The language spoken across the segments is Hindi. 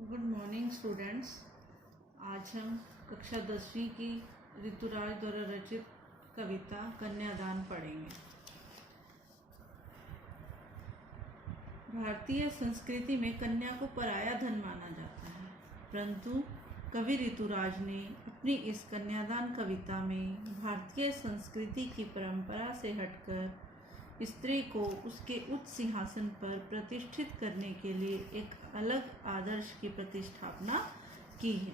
Good morning students. आज हम कक्षा 10वीं की ऋतुराज द्वारा रचित कविता कन्यादान पढ़ेंगे। भारतीय संस्कृति में कन्या को पराया धन माना जाता है, परंतु कवि ऋतुराज ने अपनी इस कन्यादान कविता में भारतीय संस्कृति की परंपरा से हटकर स्त्री को उसके उच्च सिंहासन पर प्रतिष्ठित करने के लिए एक अलग आदर्श की प्रतिष्ठापना की है।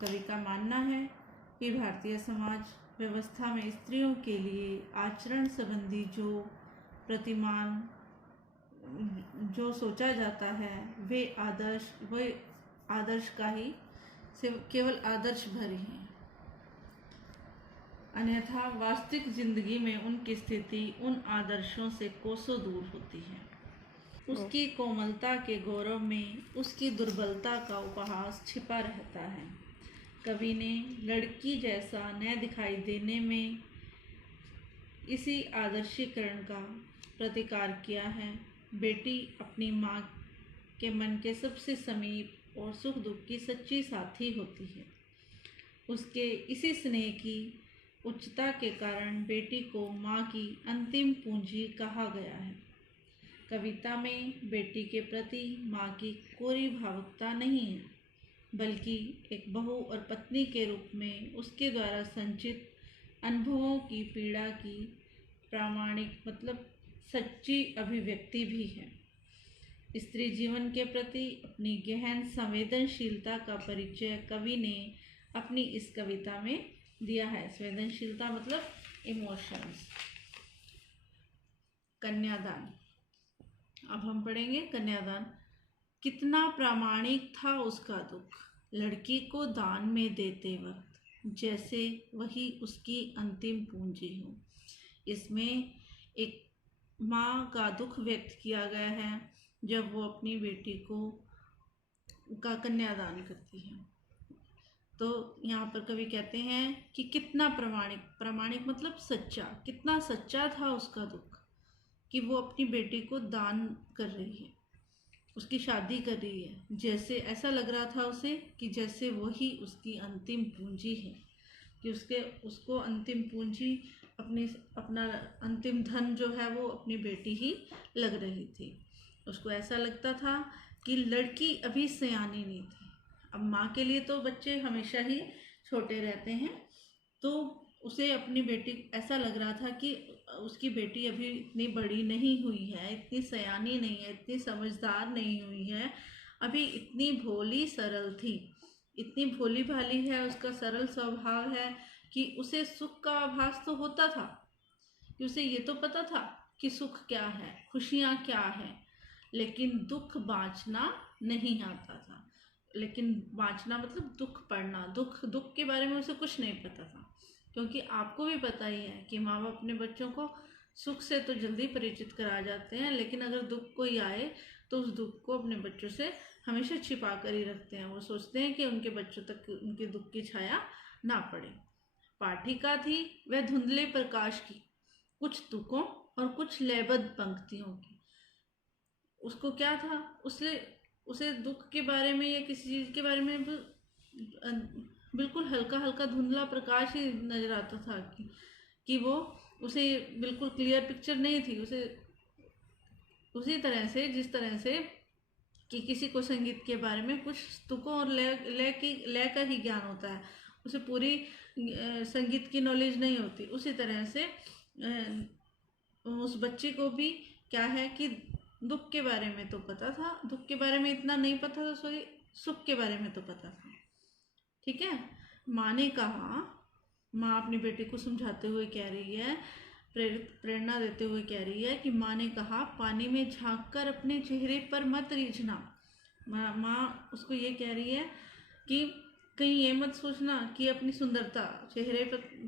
कवि का मानना है कि भारतीय समाज व्यवस्था में स्त्रियों के लिए आचरण संबंधी जो सोचा जाता है वे आदर्श का ही केवल आदर्श भर ही हैं, अन्यथा वास्तविक जिंदगी में उनकी स्थिति उन आदर्शों से कोसों दूर होती है। उसकी कोमलता के गौरव में उसकी दुर्बलता का उपहास छिपा रहता है। कवि ने लड़की जैसा न दिखाई देने में इसी आदर्शीकरण का प्रतिकार किया है। बेटी अपनी माँ के मन के सबसे समीप और सुख दुख की सच्ची साथी होती है। उसके इसी स्नेह की उच्चता के कारण बेटी को माँ की अंतिम पूंजी कहा गया है। कविता में बेटी के प्रति माँ की कोई भावुकता नहीं है, बल्कि एक बहू और पत्नी के रूप में उसके द्वारा संचित अनुभवों की पीड़ा की प्रामाणिक सच्ची अभिव्यक्ति भी है। स्त्री जीवन के प्रति अपनी गहन संवेदनशीलता का परिचय कवि ने अपनी इस कविता में दिया है। संवेदनशीलता मतलब इमोशंस। कन्यादान। अब हम पढ़ेंगे कन्यादान। कितना प्रामाणिक था उसका दुख, लड़की को दान में देते वक्त, जैसे वही उसकी अंतिम पूंजी हो। इसमें एक माँ का दुख व्यक्त किया गया है जब वो अपनी बेटी का कन्यादान करती है। तो यहाँ पर कवि कहते हैं कि कितना प्रामाणिक मतलब सच्चा, कितना सच्चा था उसका दुख कि वो अपनी बेटी को दान कर रही है, उसकी शादी कर रही है। जैसे ऐसा लग रहा था उसे कि जैसे वही उसकी अंतिम पूंजी है, कि उसको अंतिम पूंजी अपना अंतिम धन जो है वो अपनी बेटी ही लग रही थी। उसको ऐसा लगता था कि लड़की अभी सयानी नहीं थी। अब माँ के लिए तो बच्चे हमेशा ही छोटे रहते हैं, तो उसे अपनी बेटी ऐसा लग रहा था कि उसकी बेटी अभी इतनी बड़ी नहीं हुई है, इतनी सयानी नहीं है, इतनी समझदार नहीं हुई है, अभी इतनी भोली सरल थी, इतनी भोली भाली है, उसका सरल स्वभाव है कि उसे सुख का आभास तो होता था, कि उसे ये तो पता था कि सुख क्या है, खुशियाँ क्या है, लेकिन दुख बाँचना नहीं आता था। लेकिन बाँचना मतलब दुख पड़ना, दुख के बारे में उसे कुछ नहीं पता था, क्योंकि आपको भी पता ही है कि माँ बाप अपने बच्चों को सुख से तो जल्दी परिचित करा जाते हैं, लेकिन अगर दुख कोई आए तो उस दुख को अपने बच्चों से हमेशा छिपा कर ही रखते हैं। वो सोचते हैं कि उनके बच्चों तक उनके दुख की छाया ना पड़े। पाठिका थी वह धुंधले प्रकाश की, कुछ तुकों और कुछ लयबद्ध पंक्तियों की। उसको क्या था, उसे दुख के बारे में या किसी चीज़ के बारे में बिल्कुल हल्का हल्का धुंधला प्रकाश ही नजर आता था कि वो उसे बिल्कुल क्लियर पिक्चर नहीं थी। उसे उसी तरह से जिस तरह से कि किसी को संगीत के बारे में कुछ तुकों और लय का ही ज्ञान होता है, उसे पूरी संगीत की नॉलेज नहीं होती। उसी तरह से उस बच्चे को भी क्या है कि दुख के बारे में तो पता था, दुख के बारे में इतना नहीं पता था, सॉरी सुख के बारे में तो पता था। ठीक है। माँ ने कहा, माँ अपनी बेटी को समझाते हुए कह रही है, प्रेरणा देते हुए कह रही है कि माँ ने कहा, पानी में झांककर अपने चेहरे पर मत रीझना। माँ उसको ये कह रही है कि कहीं ये मत सोचना कि अपनी सुंदरता चेहरे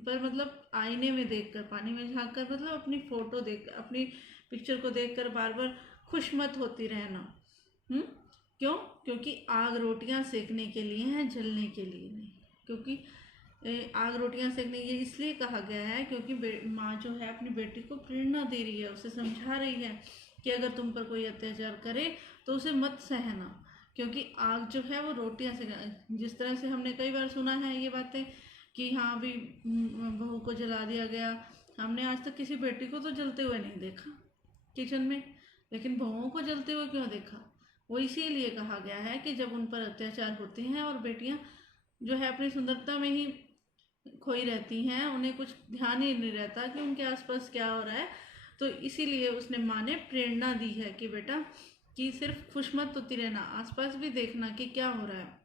पर मतलब आईने में देखकर, पानी में झांककर मतलब अपनी फोटो देख, अपनी पिक्चर को देखकर बार बार खुश मत होती रहना। क्यों? क्योंकि आग रोटियां सेकने के लिए है, जलने के लिए नहीं। क्योंकि आग रोटियां सेकने ये इसलिए कहा गया है क्योंकि माँ जो है अपनी बेटी को प्रेरणा दे रही है, उसे समझा रही है कि अगर तुम पर कोई अत्याचार करे तो उसे मत सहना, क्योंकि आग जो है वो रोटियां से, जिस तरह से हमने कई बार सुना है ये बातें कि हाँ अभी बहू को जला दिया गया, हमने आज तक किसी बेटी को तो जलते हुए नहीं देखा किचन में, लेकिन बहुओं को जलते हुए क्यों देखा? वो इसीलिए कहा गया है कि जब उन पर अत्याचार होते हैं और बेटियां जो है अपनी सुंदरता में ही खोई रहती हैं, उन्हें कुछ ध्यान ही नहीं रहता कि उनके आसपास क्या हो रहा है, तो इसीलिए उसने माँ ने प्रेरणा दी है कि बेटा कि सिर्फ खुश मत होती रहना, आसपास भी देखना कि क्या हो रहा है।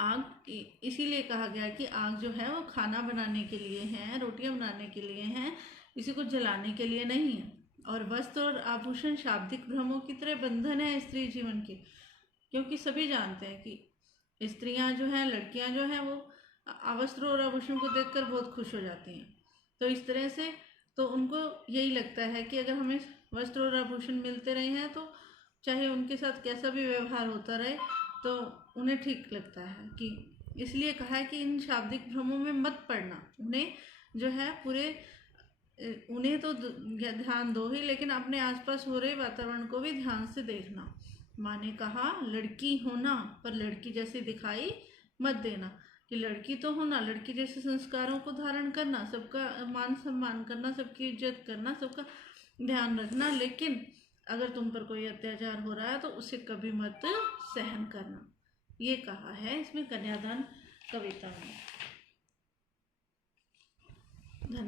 आग इसीलिए कहा गया कि आग जो है वो खाना बनाने के लिए है, रोटियां बनाने के लिए है, किसी को जलाने के लिए नहीं है। और वस्त्र और आभूषण शाब्दिक भ्रमों की तरह बंधन है स्त्री जीवन के, क्योंकि सभी जानते हैं कि स्त्रियां जो हैं, लड़कियां जो हैं, वो वस्त्र और आभूषण को देखकर बहुत खुश हो जाती हैं। तो इस तरह से तो उनको यही लगता है कि अगर हमें वस्त्र और आभूषण मिलते रहे हैं तो चाहे उनके साथ कैसा भी व्यवहार होता रहे तो उन्हें ठीक लगता है। कि इसलिए कहा है कि इन शाब्दिक भ्रमों में मत पड़ना, उन्हें जो है पूरे उन्हें तो ध्यान दो ही, लेकिन अपने आसपास हो रहे वातावरण को भी ध्यान से देखना। माँ ने कहा लड़की होना पर लड़की जैसी दिखाई मत देना, कि लड़की तो होना, लड़की जैसे संस्कारों को धारण करना, सबका मान सम्मान करना, सबकी इज्जत करना, सबका ध्यान रखना, लेकिन अगर तुम पर कोई अत्याचार हो रहा है तो उसे कभी मत सहन करना। ये कहा है इसमें कन्यादान कविता में। धन्यवाद।